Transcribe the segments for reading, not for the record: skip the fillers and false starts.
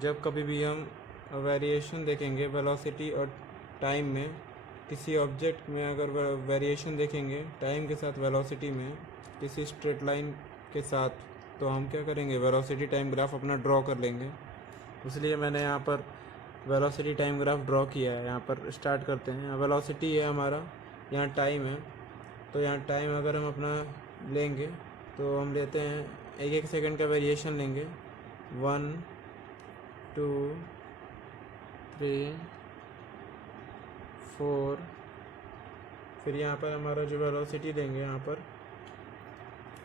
जब कभी भी हम वेरिएशन देखेंगे वेलोसिटी और टाइम में, किसी ऑब्जेक्ट में अगर वेरिएशन देखेंगे टाइम के साथ वेलोसिटी में किसी स्ट्रेट लाइन के साथ, तो हम क्या करेंगे, वेलोसिटी टाइम ग्राफ अपना ड्रॉ कर लेंगे। इसलिए मैंने यहाँ पर वेलोसिटी टाइम ग्राफ ड्रॉ किया है। यहाँ पर स्टार्ट करते हैं। वेलोसिटी है हमारा, यहाँ टाइम है। तो यहाँ टाइम अगर हम अपना लेंगे तो हम लेते हैं 1-1 सेकंड का वेरिएशन लेंगे। 1 2 3 4। फिर यहाँ पर हमारा जो वेलोसिटी देंगे यहाँ पर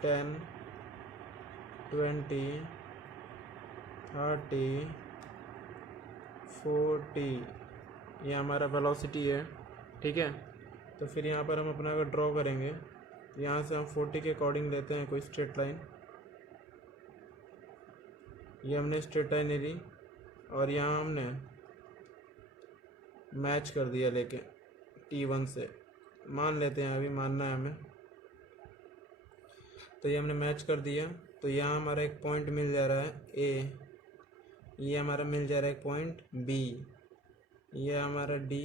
10 20 30 40, ये हमारा वेलोसिटी है। ठीक है, तो फिर यहाँ पर हम अपना अगर ड्रॉ करेंगे, यहाँ से हम 40 के अकॉर्डिंग लेते हैं कोई स्ट्रेट लाइन। ये हमने स्ट्रेट लाइन ले ली और यहाँ हमने मैच कर दिया लेके T1 से, मान लेते हैं, अभी मानना है हमें। तो ये हमने मैच कर दिया। तो यहाँ हमारा एक पॉइंट मिल जा रहा है A, ये हमारा मिल जा रहा है एक पॉइंट B, ये हमारा D,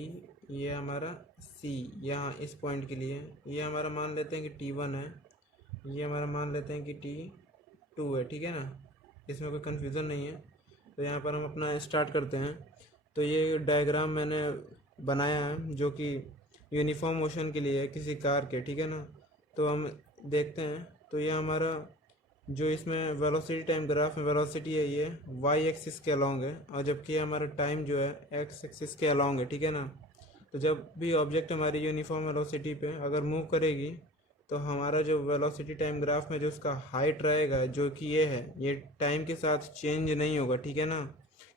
ये हमारा C यहाँ इस पॉइंट के लिए। ये हमारा मान लेते हैं कि T1 है, ये हमारा मान लेते हैं कि T2 है। ठीक है ना, इसमें कोई कन्फ्यूज़न नहीं है। तो यहाँ पर हम अपना स्टार्ट करते हैं। तो ये डायग्राम मैंने बनाया है जो कि यूनिफॉर्म मोशन के लिए है किसी कार के। ठीक है ना, तो हम देखते हैं। तो ये हमारा जो इसमें वेलोसिटी टाइम ग्राफ में वेलोसिटी है ये वाई एक्सिस के अलॉन्ग है, और जबकि हमारा टाइम जो है एक्स एक्सिस के अलॉन्ग है। ठीक है ना, तो जब भी ऑब्जेक्ट हमारी यूनिफॉर्म वेलोसिटी पे अगर मूव करेगी तो हमारा जो वेलोसिटी टाइम ग्राफ में जो उसका हाइट रहेगा जो कि ये है, ये टाइम के साथ चेंज नहीं होगा। ठीक है ना,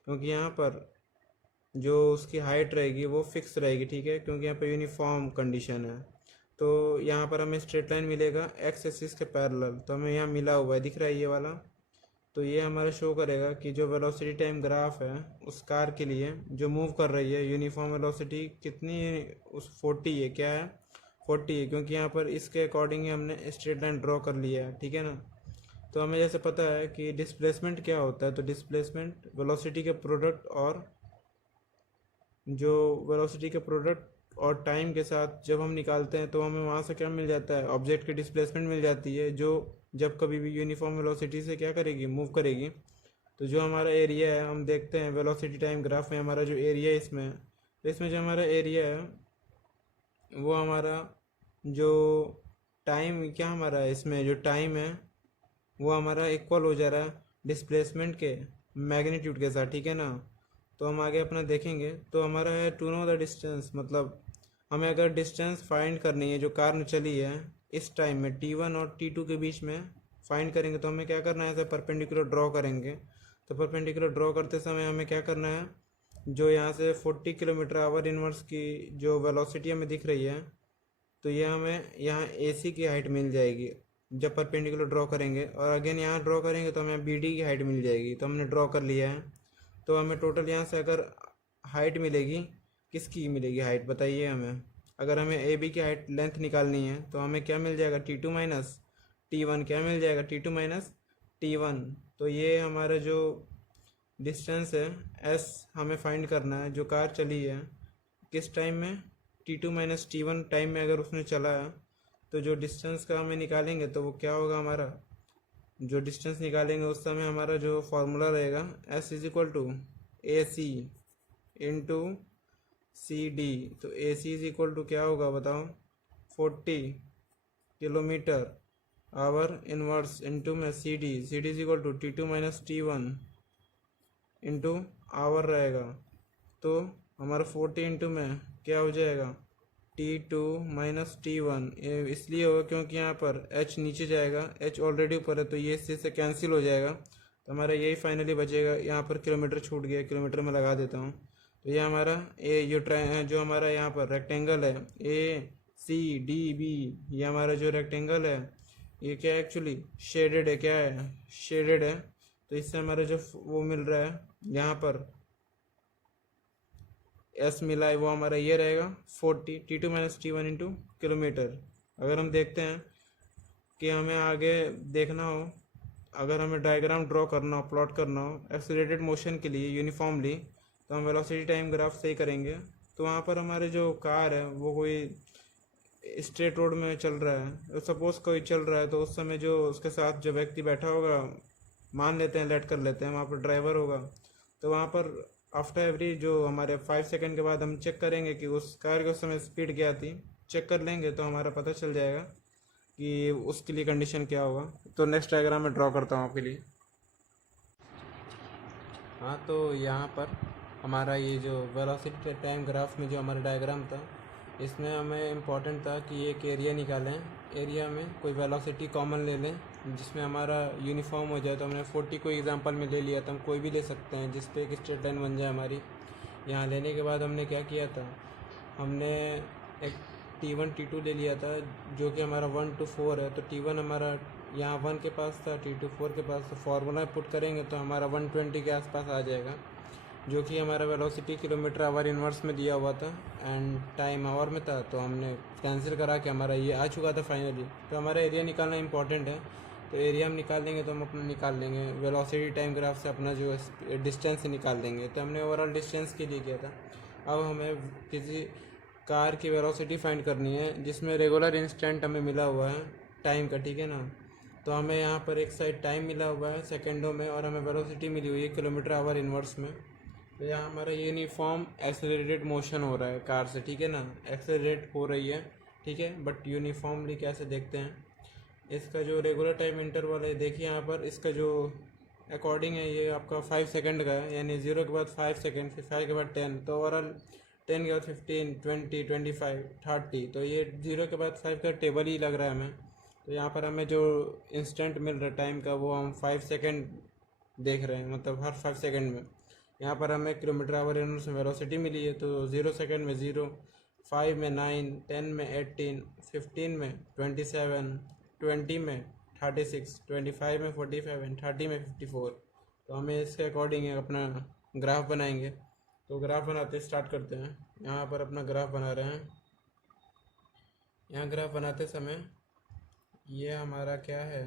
क्योंकि यहाँ पर जो उसकी हाइट रहेगी वो फिक्स रहेगी। ठीक है, क्योंकि यहाँ पर यूनिफॉर्म कंडीशन है। तो यहाँ पर हमें स्ट्रेट लाइन मिलेगा एक्स एक्सिस के पैरेलल। तो हमें यहाँ मिला हुआ है, दिख रहा है ये वाला। तो ये हमारा शो करेगा कि जो वेलोसिटी टाइम ग्राफ है उस कार के लिए जो मूव कर रही है यूनिफॉर्म वेलोसिटी कितनी है, उस 40 है। क्या है, 40 है, क्योंकि यहाँ पर इसके अकॉर्डिंग ही हमने स्ट्रेट लाइन ड्रॉ कर लिया है। ठीक है ना, तो हमें जैसे पता है कि डिस्प्लेसमेंट क्या होता है, तो डिस्प्लेसमेंट वेलोसिटी के प्रोडक्ट और जो वेलोसिटी के प्रोडक्ट और टाइम के साथ जब हम निकालते हैं तो हमें वहाँ से क्या मिल जाता है, ऑब्जेक्ट की डिस्प्लेसमेंट मिल जाती है, जो जब कभी भी यूनिफॉर्म वेलोसिटी से क्या करेगी, मूव करेगी। तो जो हमारा एरिया है, हम देखते हैं वेलोसिटी टाइम ग्राफ में हमारा जो एरिया है इसमें, तो इसमें जो हमारा एरिया है वो हमारा जो टाइम क्या हमारा है, इसमें जो टाइम है वो हमारा इक्वल हो जा रहा है डिस्प्लेसमेंट के मैग्नीट्यूड के साथ। ठीक है ना, तो हम आगे अपना देखेंगे। तो हमारा है टू नो द डिस्टेंस, मतलब हमें अगर डिस्टेंस फाइंड करनी है जो कार में चली है इस टाइम में T1 और T2 के बीच में फाइंड करेंगे, तो हमें क्या करना है, ऐसे परपेंडिकुलर ड्रॉ करेंगे। तो परपेंडिकुलर ड्रॉ करते समय हमें क्या करना है, जो यहाँ से 40 किलोमीटर आवर इनवर्स की जो वेलोसिटी हमें दिख रही है, तो ये हमें यहाँ AC की हाइट मिल जाएगी जब परपेंडिकुलर ड्रॉ करेंगे। और अगेन यहाँ ड्रॉ करेंगे तो हमें BD की हाइट मिल जाएगी। तो हमने ड्रॉ कर लिया है। तो हमें टोटल यहाँ से अगर हाइट मिलेगी, किसकी मिलेगी हाइट बताइए हमें। अगर हमें AB की हाइट लेंथ निकालनी है तो हमें क्या मिल जाएगा, T2 माइनस T1। क्या मिल जाएगा, T2 माइनस T1। तो ये हमारा जो डिस्टेंस है S हमें फाइंड करना है, जो कार चली है किस टाइम में, T2 माइनस T1 टाइम में अगर उसने चला है, तो जो डिस्टेंस का हमें निकालेंगे तो वो क्या होगा, हमारा जो डिस्टेंस निकालेंगे उस समय हमारा जो फॉर्मूला रहेगा S is equal to AC into CD। तो AC इज इक्वल टू क्या होगा बताओ, 40 किलोमीटर आवर इनवर्स इंटू में CD is equal to T2 minus T1 into hour रहेगा। तो हमारा 40 इंटू में क्या हो जाएगा, T2 माइनस T1। इसलिए होगा क्योंकि यहाँ पर H नीचे जाएगा, H ऑलरेडी ऊपर है, तो ये इससे से कैंसिल हो जाएगा। तो हमारा यही फाइनली बचेगा। यहाँ पर किलोमीटर छूट गया, किलोमीटर में लगा देता हूँ। तो ये हमारा जो हमारा यहाँ पर रेक्टेंगल है ACDB, ये हमारा जो रेक्टेंगल है ये क्या है, एक्चुअली शेडेड है। क्या है, शेडेड है। तो इससे हमारा जो वो मिल रहा है यहाँ पर S मिला है वो हमारा ये रहेगा 40 T2 minus T1 into kilometre. अगर हम देखते हैं कि हमें आगे देखना हो अगर हमें डायग्राम ड्रॉ करना हो, प्लॉट करना हो एक्सेलरेटेड मोशन के लिए यूनिफॉर्मली, तो हम वेलोसिटी टाइम ग्राफ से ही करेंगे। तो वहाँ पर हमारे जो कार है वो कोई स्ट्रेट रोड में चल रहा है, सपोज कोई चल रहा है, तो उस समय जो उसके साथ जो व्यक्ति बैठा होगा, मान लेते हैं, लेट कर लेते हैं, वहाँ पर ड्राइवर होगा, तो वहाँ पर आफ्टर एवरी जो हमारे 5 सेकंड के बाद हम चेक करेंगे कि उस कार की उस समय स्पीड क्या थी, चेक कर लेंगे तो हमारा पता चल जाएगा कि उसके लिए कंडीशन क्या होगा। तो नेक्स्ट डायग्राम में ड्रॉ करता हूँ आपके लिए। हाँ, तो यहाँ पर हमारा ये जो वेलोसिटी टाइम ग्राफ में जो हमारा डायग्राम था, इसमें हमें इम्पोर्टेंट था कि एक एरिया निकालें, एरिया में कोई वेलोसिटी कॉमन ले लें जिसमें हमारा यूनिफॉर्म हो जाए। तो हमने 40 को एग्जांपल में ले लिया था, हम कोई भी ले सकते हैं जिस पे एक स्ट्रेट लाइन बन जाए हमारी। यहाँ लेने के बाद हमने क्या किया था, हमने एक T1 T2 ले लिया था जो कि हमारा 1 to 4 है। तो T1 हमारा यहाँ 1 के पास था, T2 4 के पास। तो फार्मूला पुट करेंगे तो हमारा 120 के आसपास आ जाएगा, जो कि हमारा वेलोसिटी किलोमीटर आवर इन्वर्स में दिया हुआ था एंड टाइम आवर में था। तो हमने कैंसिल करा के हमारा ये आ चुका था फाइनली। तो हमारा एरिया निकालना इंपॉर्टेंट है, तो एरिया हम निकाल लेंगे तो हम अपना निकाल लेंगे वेलोसिटी टाइम ग्राफ से अपना जो डिस्टेंस निकाल लेंगे। तो हमने ओवरऑल डिस्टेंस के लिए किया था। अब हमें किसी कार की वेलोसिटी फाइंड करनी है जिसमें रेगुलर इंस्टेंट हमें मिला हुआ है टाइम का, ठीक है ना। तो हमें यहाँ पर एक साइड टाइम मिला हुआ है सेकंडों में और हमें वेलोसिटी मिली हुई है किलोमीटर आवर इन्वर्स में। तो यहाँ हमारा यूनिफॉर्म एक्सेलरेटेड मोशन हो रहा है कार से, ठीक है ना, एक्सेलरेट हो रही है, ठीक है, बट यूनिफॉर्मली कैसे देखते हैं। इसका जो रेगुलर टाइम इंटरवल है देखिए यहाँ पर, इसका जो अकॉर्डिंग है ये आपका 5 सेकंड का है, यानी 0 के बाद 5 सेकंड, फिर 5 के बाद 10, तो ओवरऑल 10 के बाद 15, 20, 25, 30। तो ये 0 के बाद 5 का टेबल ही लग रहा है हमें। तो यहाँ पर हमें जो इंस्टेंट मिल रहा है टाइम का वो हम 5 सेकंड देख रहे हैं, मतलब हर 5 सेकंड में। यहाँ पर हमें किलोमीटर आवर यूनिट्स में वेलोसिटी मिली है, तो 0 सेकंड में 0, 5 में 9, 10 में 18, 15 में 27, 20 में 36, 25 में 45 एंड 30 में 54। तो हमें इसके अकॉर्डिंग अपना ग्राफ बनाएंगे। तो ग्राफ बनाते स्टार्ट करते हैं। यहाँ पर अपना ग्राफ बना रहे हैं। यहाँ ग्राफ बनाते समय ये हमारा क्या है,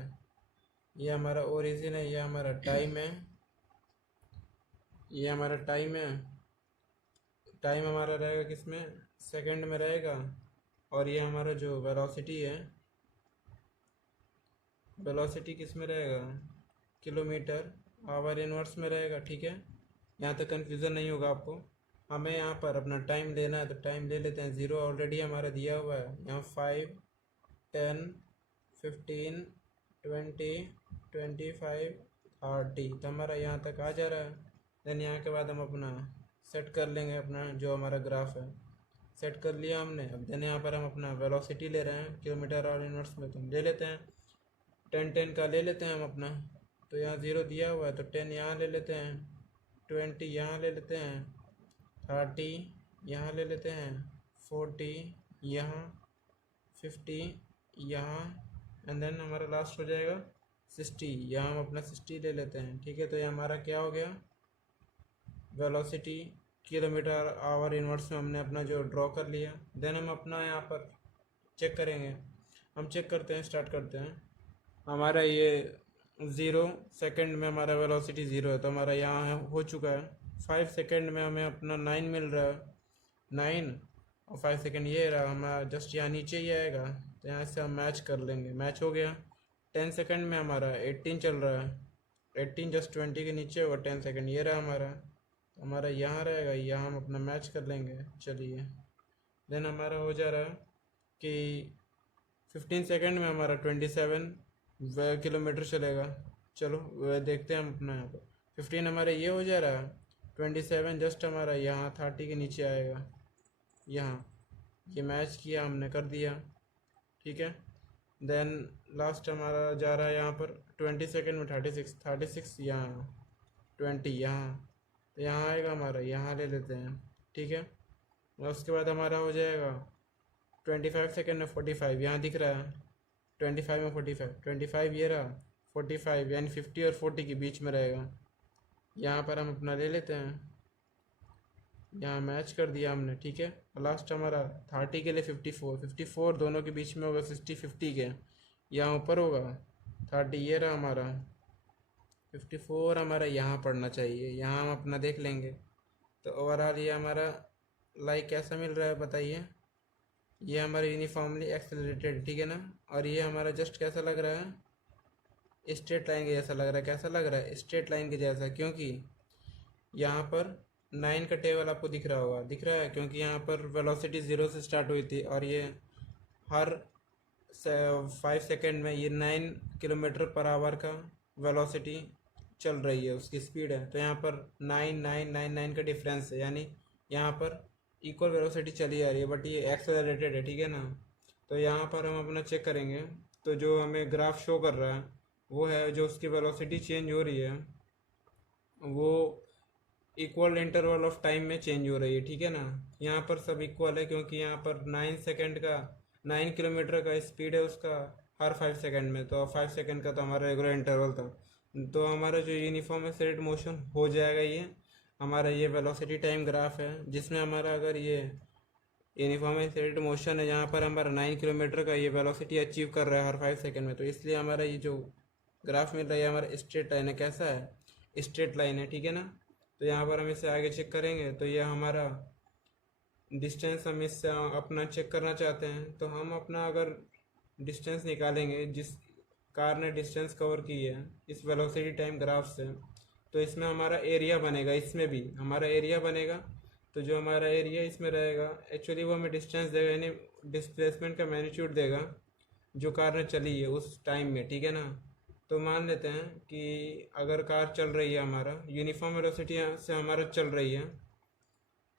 ये हमारा ओरिजिन है, ये हमारा टाइम है, ये हमारा टाइम है। टाइम हमारा रहेगा किसमें, सेकंड में रहेगा। और ये हमारा जो वेलोसिटी है, वेलोसिटी किस में रहेगा, किलोमीटर आवर इनवर्स में रहेगा, ठीक है। यहाँ तक कन्फ्यूज़न नहीं होगा आपको। हमें यहाँ पर अपना टाइम लेना है, तो टाइम ले लेते हैं। 0 ऑलरेडी हमारा दिया हुआ है, यहाँ 5, 10, 15, 20, 25, 30, तो हमारा यहाँ तक आ जा रहा है। देन यहाँ के बाद हम अपना सेट कर लेंगे, अपना जो हमारा ग्राफ है सेट कर लिया हमने। अब देन यहाँ पर हम अपना वेलोसिटी ले रहे हैं किलोमीटर आवर इनवर्स में, तो हम ले लेते हैं 10, 10 का ले लेते हैं हम अपना। तो यहाँ 0 दिया हुआ है तो 10 यहाँ ले लेते हैं, 20 यहाँ ले लेते हैं, 30 यहाँ ले लेते हैं, 40 यहाँ, 50 यहाँ, एंड देन हमारा लास्ट हो जाएगा 60। यहाँ हम अपना 60 ले लेते हैं, ठीक है। तो ये हमारा क्या हो गया, वेलोसिटी किलोमीटर आवर इनवर्स में हमने अपना जो ड्रॉ कर लिया। देन हम अपना यहाँ पर चेक करेंगे। हम चेक करते हैं, स्टार्ट करते हैं। हमारा ये 0 सेकंड में हमारा वेलोसिटी 0 है, तो हमारा यहाँ हो चुका है। 5 सेकंड में हमें अपना 9 मिल रहा है, 9 और 5 सेकंड ये रहा हमारा, जस्ट यहाँ नीचे ही आएगा। तो यहाँ से हम मैच कर लेंगे, मैच हो गया। 10 सेकंड में हमारा 18 चल रहा है, 18 जस्ट 20 के नीचे होगा 10 सेकंड, ये रहा हमारा। तो हमारा यहाँ रहेगा, यहाँ हम अपना मैच कर लेंगे। चलिए, देन हमारा हो जा रहा है कि 15 सेकंड में हमारा 27 किलोमीटर चलेगा। चलो वह देखते हैं हम अपना। यहाँ पर 15 हमारा ये हो जा रहा है, 27 जस्ट हमारा यहाँ 30 के नीचे आएगा। यहाँ ये मैच किया हमने, कर दिया, ठीक है। देन लास्ट हमारा जा रहा है यहाँ पर 20 सेकंड में 36, 36 यहाँ, 20 यहाँ, तो यहाँ आएगा हमारा, यहाँ ले लेते हैं, ठीक है। और उसके बाद हमारा हो जाएगा 25 सेकंड में 45, यहाँ दिख रहा है 25 में 45, 25 ये रहा, 45 यानी 50 और 40 के बीच में रहेगा। यहाँ पर हम अपना ले लेते हैं, यहाँ मैच कर दिया हमने, ठीक है। लास्ट हमारा 30 के लिए 54, 54 दोनों के बीच में होगा 60, 50 के यहाँ ऊपर होगा 30, ये रहा हमारा। 54 हमारा यहाँ पड़ना चाहिए, यहाँ हम अपना देख लेंगे। तो ओवरऑल ये हमारा लाइक कैसा मिल रहा है बताइए। ये हमारा यूनिफॉर्मली एक्सेलरेटेड, ठीक है ना। और ये हमारा जस्ट कैसा लग रहा है, स्ट्रेट लाइन के जैसा लग रहा है। कैसा लग रहा है, स्ट्रेट लाइन के जैसा, क्योंकि यहाँ पर 9 का टेबल आपको दिख रहा होगा, दिख रहा है, क्योंकि यहाँ पर वेलोसिटी 0 से स्टार्ट हुई थी और ये हर 5 सेकेंड में ये 9 किलोमीटर पर आवर का वेलोसिटी चल रही है, उसकी स्पीड है। तो यहाँ पर 9 9 9 9 का डिफरेंस है, यानी यहाँ पर इक्वल वेलोसिटी चली आ रही है, बट ये एक्सेलरेटेड है, ठीक है ना। तो यहाँ पर हम अपना चेक करेंगे, तो जो हमें ग्राफ शो कर रहा है वो है जो उसकी वेलोसिटी चेंज हो रही है वो इक्वल इंटरवल ऑफ टाइम में चेंज हो रही है, ठीक है ना। यहाँ पर सब इक्वल है, क्योंकि यहाँ पर 9 सेकेंड का 9 किलोमीटर का स्पीड है उसका हर 5 सेकेंड में। तो 5 सेकेंड का तो हमारा रेगुलर इंटरवल था। तो हमारा जो यूनिफॉर्म एक्सेलरेटेड मोशन हो जाएगा, ये हमारा ये वेलोसिटी टाइम ग्राफ है, जिसमें हमारा अगर ये यूनिफॉर्म एक्सेलरेटेड मोशन है, यहाँ पर हमारा 9 किलोमीटर का ये वेलोसिटी अचीव कर रहा है हर 5 सेकेंड में। तो इसलिए हमारा ये जो ग्राफ मिल रहा है हमारा स्ट्रेट लाइन है। कैसा है, स्ट्रेट लाइन है, ठीक है ना। तो यहाँ पर हम इसे आगे चेक करेंगे, तो ये हमारा डिस्टेंस हम इससे अपना चेक करना चाहते हैं। तो हम अपना अगर डिस्टेंस निकालेंगे, जिस कार ने डिस्टेंस कवर की है इस वेलोसिटी टाइम ग्राफ से, तो इसमें हमारा एरिया बनेगा, इसमें भी हमारा एरिया बनेगा। तो जो हमारा एरिया इसमें रहेगा, एक्चुअली वो हमें डिस्टेंस देगा, यानी डिस्प्लेसमेंट का मैग्नीट्यूड देगा जो कार ने चली है उस टाइम में, ठीक है ना। तो मान लेते हैं कि अगर कार चल रही है हमारा यूनिफॉर्म वेलोसिटी से हमारा चल रही है,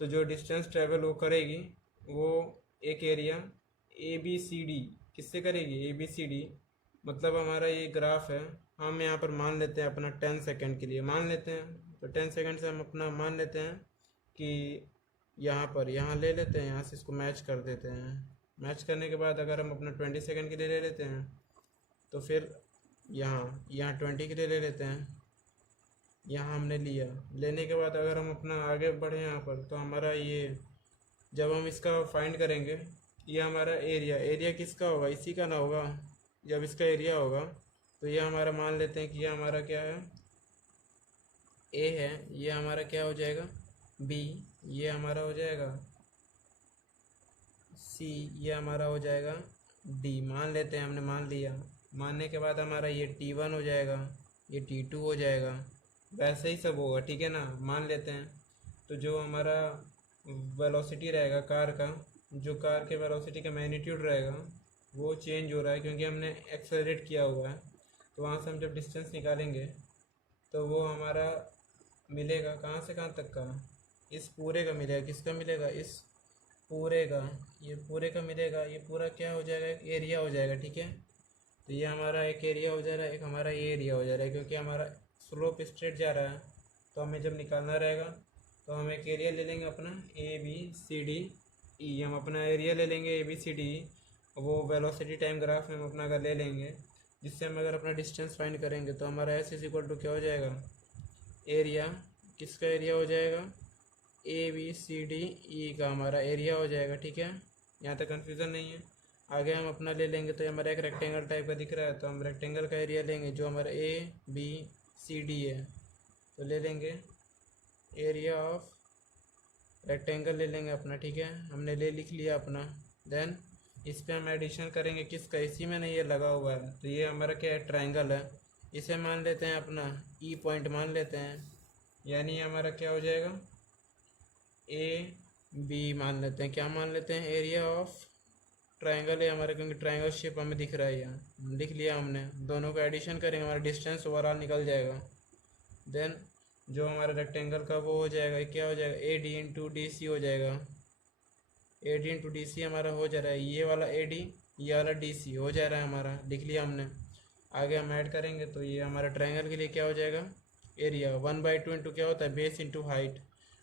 तो जो डिस्टेंस ट्रेवल वो करेगी वो एक एरिया ABCD किससे करेगी, ABCD। मतलब हमारा ये ग्राफ है, हम यहाँ पर मान लेते हैं अपना 10 सेकेंड के लिए मान लेते हैं। तो 10 सेकेंड से हम अपना मान लेते हैं कि यहाँ ले लेते हैं, यहाँ से इसको मैच कर देते हैं। मैच करने के बाद अगर हम अपना 20 सेकेंड के लिए ले लेते हैं, तो फिर यहाँ 20 के लिए ले लेते हैं। यहाँ हमने लिया, लेने के बाद अगर हम अपना आगे बढ़े यहाँ पर, तो हमारा ये जब हम इसका फाइंड करेंगे, ये हमारा एरिया किसका होगा, इसी का ना होगा। जब इसका एरिया होगा तो ये हमारा मान लेते हैं कि ये हमारा क्या है, A है, ये हमारा क्या हो जाएगा B, ये हमारा हो जाएगा C, ये हमारा हो जाएगा D। मान लेते हैं, हमने मान लिया। मानने के बाद हमारा ये T1 हो जाएगा, ये T2 हो जाएगा, वैसे ही सब होगा, ठीक है ना। मान लेते हैं। तो जो हमारा वेलोसिटी रहेगा कार का, जो कार के वेलोसिटी का मैग्नीट्यूड रहेगा वो चेंज हो रहा है, क्योंकि हमने एक्सेलरेट किया हुआ है। तो वहाँ से हम जब डिस्टेंस निकालेंगे तो वो हमारा मिलेगा कहाँ से कहाँ तक का, इस पूरे का मिलेगा। किसका मिलेगा, इस पूरे का, ये पूरे का मिलेगा। ये पूरा क्या हो जाएगा, एक एरिया हो जाएगा, ठीक है। तो ये हमारा एक एरिया हो जा रहा है, एक हमारा ये एरिया हो जा रहा है, क्योंकि हमारा स्लोप स्ट्रेट जा रहा है। तो हमें जब निकालना रहेगा तो हम एक एरिया ले लेंगे अपना ABCDE। हम अपना एरिया ले लेंगे ABCDE, वो वेलोसिटी टाइम ग्राफ में हम अपना अगर ले लेंगे, जिससे हम अगर अपना डिस्टेंस फाइंड करेंगे, तो हमारा S क्या हो जाएगा, एरिया, किसका एरिया हो जाएगा, ABCDE का हमारा एरिया हो जाएगा, ठीक है। यहाँ तक कन्फ्यूज़न नहीं है। आगे हम अपना ले लेंगे, तो हमारा एक रेक्टेंगल टाइप का दिख रहा है, तो हम रेक्टेंगल का एरिया लेंगे जो हमारा ABCD है। तो ले लेंगे एरिया ऑफ रेक्टेंगल ले लेंगे अपना, ठीक है। हमने लिख लिया अपना। देन इस पर हम एडिशन करेंगे किसका, इसी में नहीं ये लगा हुआ है। तो ये हमारा क्या है, ट्राइंगल है। इसे मान लेते हैं अपना E पॉइंट मान लेते हैं, यानी हमारा क्या हो जाएगा, AB मान लेते हैं। क्या मान लेते हैं, एरिया ऑफ ट्राइंगल है हमारा, क्योंकि ट्राइंगल शेप हमें दिख रहा है यहाँ, लिख लिया हमने। दोनों का एडिशन करेंगे, हमारा डिस्टेंस ओवरऑल निकल जाएगा। देन जो हमारा रेक्टेंगल का वो हो जाएगा, क्या हो जाएगा, AD/DC हो जाएगा। AD/DC हमारा हो जा रहा है, ये वाला AD, ये वाला DC हो जा रहा है हमारा, लिख लिया हमने। आगे हम ऐड करेंगे, तो ये हमारा ट्राइंगल के लिए क्या हो जाएगा, एरिया 1/2 इंटू क्या होता है, बेस इंटू हाइट।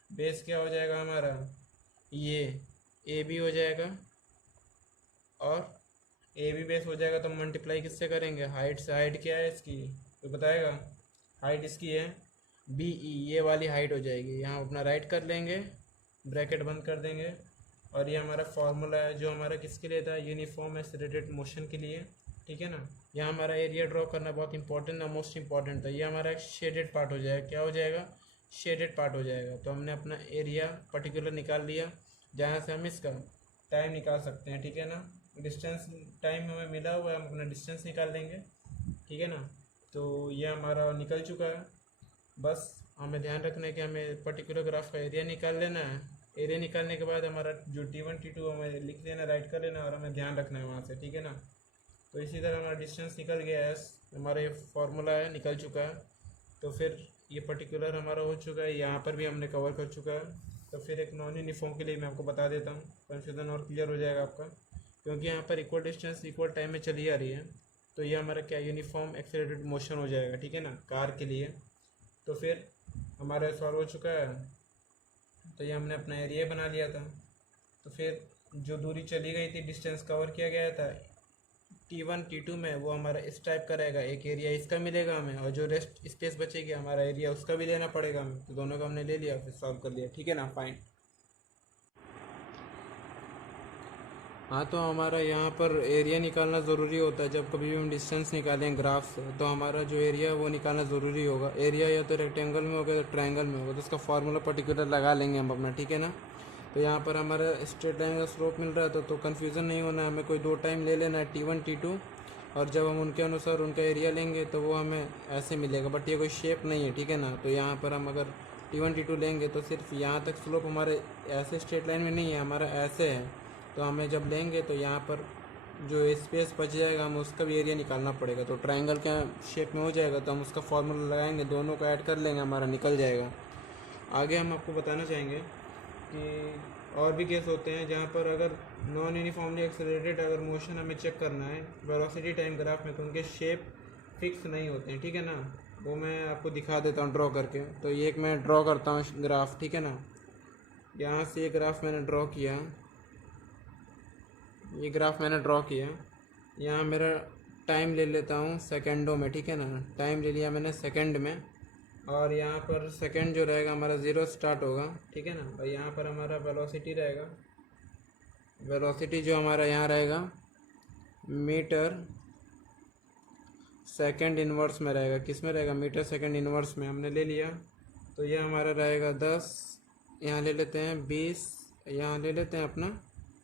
बेस क्या हो जाएगा हमारा, ये AB हो जाएगा, और AB बेस हो जाएगा, तो मल्टीप्लाई किससे करेंगे, हाइट से। हाइट क्या है इसकी, तो बताएगा, हाइट इसकी है BE, ये वाली हाइट हो जाएगी। यहाँ अपना राइट कर लेंगे, ब्रैकेट बंद कर देंगे, और ये हमारा फॉर्मूला है जो हमारा किसके लिए था, यूनिफॉर्म एक्सेलरेटेड मोशन के लिए। ठीक है ना। यहाँ हमारा एरिया ड्रॉ करना बहुत इंपॉर्टेंट है, मोस्ट इंपॉर्टेंट था। ये हमारा एक शेडेड पार्ट हो जाएगा, क्या हो जाएगा, शेडेड पार्ट हो जाएगा। तो हमने अपना एरिया पर्टिकुलर निकाल लिया, जहाँ से हम इसका टाइम निकाल सकते हैं, ठीक है ना। डिस्टेंस टाइम हमें मिला हुआ है, हम अपना डिस्टेंस निकाल लेंगे, ठीक है ना। तो ये हमारा निकल चुका है। बस हमें ध्यान रखना है कि हमें पर्टिकुलर ग्राफ का एरिया निकाल लेना है। एरिया निकालने के बाद हमारा जो T1 T2 हमें लिख लेना, राइट कर लेना, और हमें ध्यान रखना है वहाँ से, ठीक है ना। तो इसी तरह हमारा डिस्टेंस निकल गया है, हमारा ये फार्मूला है, निकल चुका है। तो फिर ये पर्टिकुलर हमारा हो चुका है, यहाँ पर भी हमने कवर कर चुका है। तो फिर एक नॉन यूनिफॉर्म के लिए मैं आपको बता देता हूँ, कन्फ्यूज़न और क्लियर हो जाएगा आपका, क्योंकि यहाँ पर इक्वल डिस्टेंस इक्वल टाइम में चली आ रही है। तो ये हमारा क्या, यूनिफॉर्म एक्सेलरेटेड मोशन हो जाएगा, ठीक है ना, कार के लिए। तो फिर हमारा सॉल्व हो चुका है। तो ये हमने अपना एरिया बना लिया था। तो फिर जो दूरी चली गई थी, डिस्टेंस कवर किया गया था T1 T2 में, वो हमारा इस टाइप का रहेगा। एक एरिया इसका मिलेगा हमें, और जो रेस्ट स्पेस बचेगी हमारा एरिया उसका भी लेना पड़ेगा हमें। तो दोनों का हमने ले लिया, फिर सॉल्व कर लिया, ठीक है ना, फाइन। हाँ, तो हमारा यहाँ पर एरिया निकालना ज़रूरी होता है। जब कभी भी हम डिस्टेंस निकालें ग्राफ से, तो हमारा जो एरिया है वो निकालना ज़रूरी होगा। एरिया या तो रेक्टेंगल में होगा या ट्रायंगल में होगा, तो उसका फार्मूला पर्टिकुलर लगा लेंगे हम अपना, ठीक है ना। तो यहाँ पर हमारा स्ट्रेट लाइन का स्लोप मिल रहा है, तो कन्फ्यूज़न नहीं होना है, हमें कोई दो टाइम ले लेना है, T1 T2, और जब हम उनके अनुसार उनका एरिया लेंगे तो वो हमें ऐसे मिलेगा। बट ये कोई शेप नहीं है, ठीक है ना। तो यहाँ पर हम अगर T1 T2 लेंगे तो सिर्फ यहाँ तक स्लोप हमारे ऐसे स्ट्रेट लाइन में नहीं है, हमारा ऐसे है। तो हमें जब लेंगे तो यहाँ पर जो स्पेस बच जाएगा, हम उसका भी एरिया निकालना पड़ेगा। तो ट्रायंगल के शेप में हो जाएगा, तो हम उसका फॉर्मूला लगाएंगे, दोनों को ऐड कर लेंगे, हमारा निकल जाएगा। आगे हम आपको बताना चाहेंगे कि और भी केस होते हैं जहाँ पर अगर नॉन यूनिफॉर्मली एक्सेलरेटेड अगर मोशन हमें चेक करना है वेलोसिटी टाइम ग्राफ में, तो उनके शेप फिक्स नहीं होते हैं, ठीक है ना। वो मैं आपको दिखा देता हूँ ड्रॉ करके। तो ये एक मैं ड्रॉ करता हूँ ग्राफ, ठीक है ना। यहाँ से ये ग्राफ मैंने ड्रॉ किया, ये ग्राफ मैंने ड्रॉ किया। यहाँ मेरा टाइम ले लेता हूँ सेकेंडों में, ठीक है ना। टाइम ले लिया मैंने सेकंड में, और यहाँ पर सेकंड जो रहेगा हमारा 0 स्टार्ट होगा, ठीक है ना। और यहाँ पर हमारा वेलोसिटी रहेगा, वेलोसिटी जो हमारा यहाँ रहेगा मीटर सेकंड इनवर्स में रहेगा। किस में रहेगा, मीटर सेकंड इनवर्स में हमने ले लिया। तो ये हमारा रहेगा 10, यहाँ ले लेते हैं 20, यहाँ ले लेते हैं अपना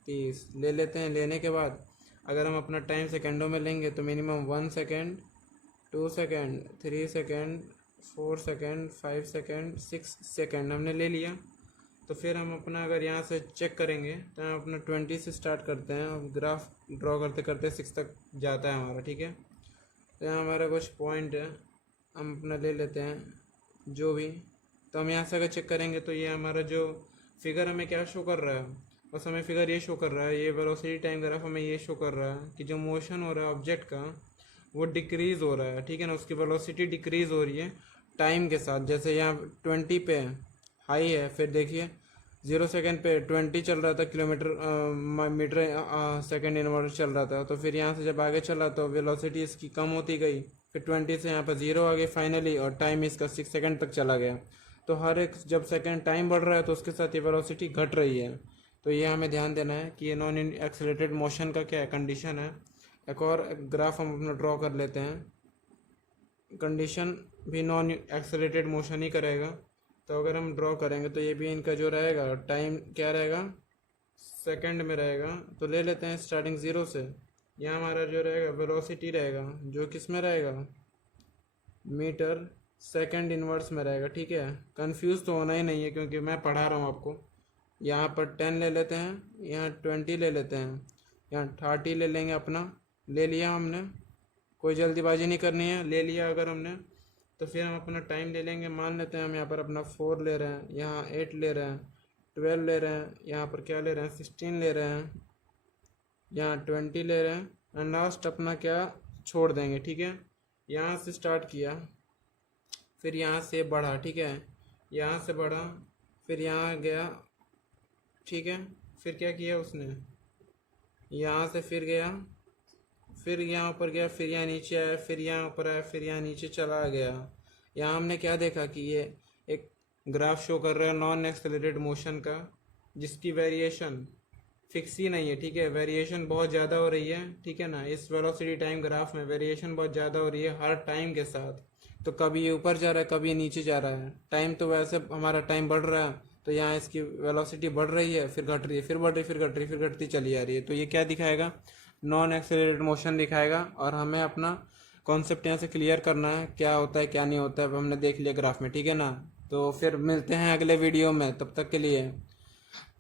30 ले लेते हैं। लेने के बाद अगर हम अपना टाइम सेकंडों में लेंगे तो minimum 1 second, 2 second, 3 second, 4 second, 5 second, 6 second हमने ले लिया। तो फिर हम अपना अगर यहाँ से चेक करेंगे तो हम अपना 20 से स्टार्ट करते हैं, और ग्राफ ड्रॉ करते करते 6 तक जाता है हमारा, ठीक है। तो यहाँ हमारा कुछ पॉइंट है, हम अपना ले लेते हैं जो भी। तो हम यहाँ से अगर चेक करेंगे तो ये हमारा जो फिगर हमें क्या शो कर रहा है, बस हमें फिगर ये शो कर रहा है, ये वेलोसिटी टाइम ग्राफ हमें ये शो कर रहा है कि जो मोशन हो रहा है ऑब्जेक्ट का वो डिक्रीज़ हो रहा है, ठीक है ना। उसकी वेलोसिटी डिक्रीज़ हो रही है टाइम के साथ। जैसे यहाँ 20 पे हाई है, फिर देखिए 0 सेकेंड पे 20 चल रहा था किलोमीटर मीटर सेकेंड इनवर्स चल रहा था। तो फिर यहाँ से जब आगे चला तो वेलोसिटी इसकी कम होती गई, फिर 20 से यहाँ पर 0 आ गई फाइनली, और टाइम इसका 6 सेकेंड तक चला गया। तो हर एक जब सेकेंड टाइम बढ़ रहा है तो उसके साथ ये वेलोसिटी घट रही है। तो ये हमें ध्यान देना है कि ये नॉन एक्सेलरेटेड मोशन का क्या है, कंडीशन है। एक और ग्राफ हम अपना ड्रॉ कर लेते हैं, कंडीशन भी नॉन एक्सेलरेटेड मोशन ही करेगा। तो अगर हम ड्रॉ करेंगे तो ये भी इनका जो रहेगा टाइम क्या रहेगा, सेकंड में रहेगा। तो ले लेते हैं स्टार्टिंग 0 से। यहाँ हमारा जो रहेगा वेलोसिटी रहेगा, जो किस में रहेगा, मीटर सेकंड इनवर्स में रहेगा, ठीक है। कंफ्यूज तो होना ही नहीं है क्योंकि मैं पढ़ा रहा हूँ आपको। यहाँ पर 10 ले लेते हैं, यहाँ 20 ले लेते हैं, यहाँ 30 ले लेंगे अपना। ले लिया हमने, कोई जल्दीबाजी नहीं करनी है, ले लिया अगर हमने। तो फिर हम अपना टाइम ले लेंगे, मान लेते हैं हम यहाँ पर अपना 4 ले रहे हैं, यहाँ 8 ले रहे हैं, 12 ले रहे हैं, यहाँ पर क्या ले रहे हैं 16 ले रहे हैं, यहाँ 20 ले रहे हैं, एंड लास्ट अपना क्या छोड़ देंगे, ठीक है। यहाँ से स्टार्ट किया, फिर यहाँ से बढ़ा, ठीक है, यहाँ से बढ़ा, फिर यहाँ गया, ठीक है। फिर क्या किया उसने, यहाँ से फिर गया, फिर यहाँ ऊपर गया, फिर यहाँ नीचे आया, फिर यहाँ ऊपर आया, फिर यहाँ नीचे चला गया। यहाँ हमने क्या देखा कि ये एक ग्राफ शो कर रहा है नॉन एक्सेलरेटेड मोशन का, जिसकी वेरिएशन फिक्स ही नहीं है, ठीक है, वेरिएशन बहुत ज़्यादा हो रही है, ठीक है ना। इस वेलोसिटी टाइम ग्राफ में वेरिएशन बहुत ज़्यादा हो रही है हर टाइम के साथ। तो कभी ये ऊपर जा रहा है, कभी ये नीचे जा रहा है। टाइम तो वैसे हमारा टाइम बढ़ रहा है, तो यहाँ इसकी वेलोसिटी बढ़ रही है, फिर घट रही है, फिर बढ़ रही है, फिर घट रही है, फिर घटती चली आ रही है। तो ये क्या दिखाएगा? नॉन एक्सेलरेटेड मोशन दिखाएगा। और हमें अपना कॉन्सेप्ट यहाँ से क्लियर करना है, क्या होता है क्या नहीं होता है, अब हमने देख लिया ग्राफ में, ठीक है ना। तो फिर मिलते हैं अगले वीडियो में, तब तक के लिए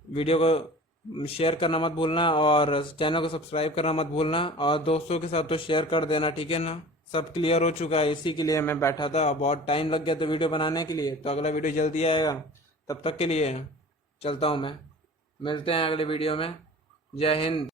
वीडियो को शेयर करना मत भूलना और चैनल को सब्सक्राइब करना मत भूलना, और दोस्तों के साथ तो शेयर कर देना, ठीक है ना। सब क्लियर हो चुका है, इसी के लिए मैं बैठा था, बहुत टाइम लग गया तो वीडियो बनाने के लिए। तो अगला वीडियो जल्दी आएगा, तब तक के लिए चलता हूँ मैं। मिलते हैं अगले वीडियो में। जय हिंद।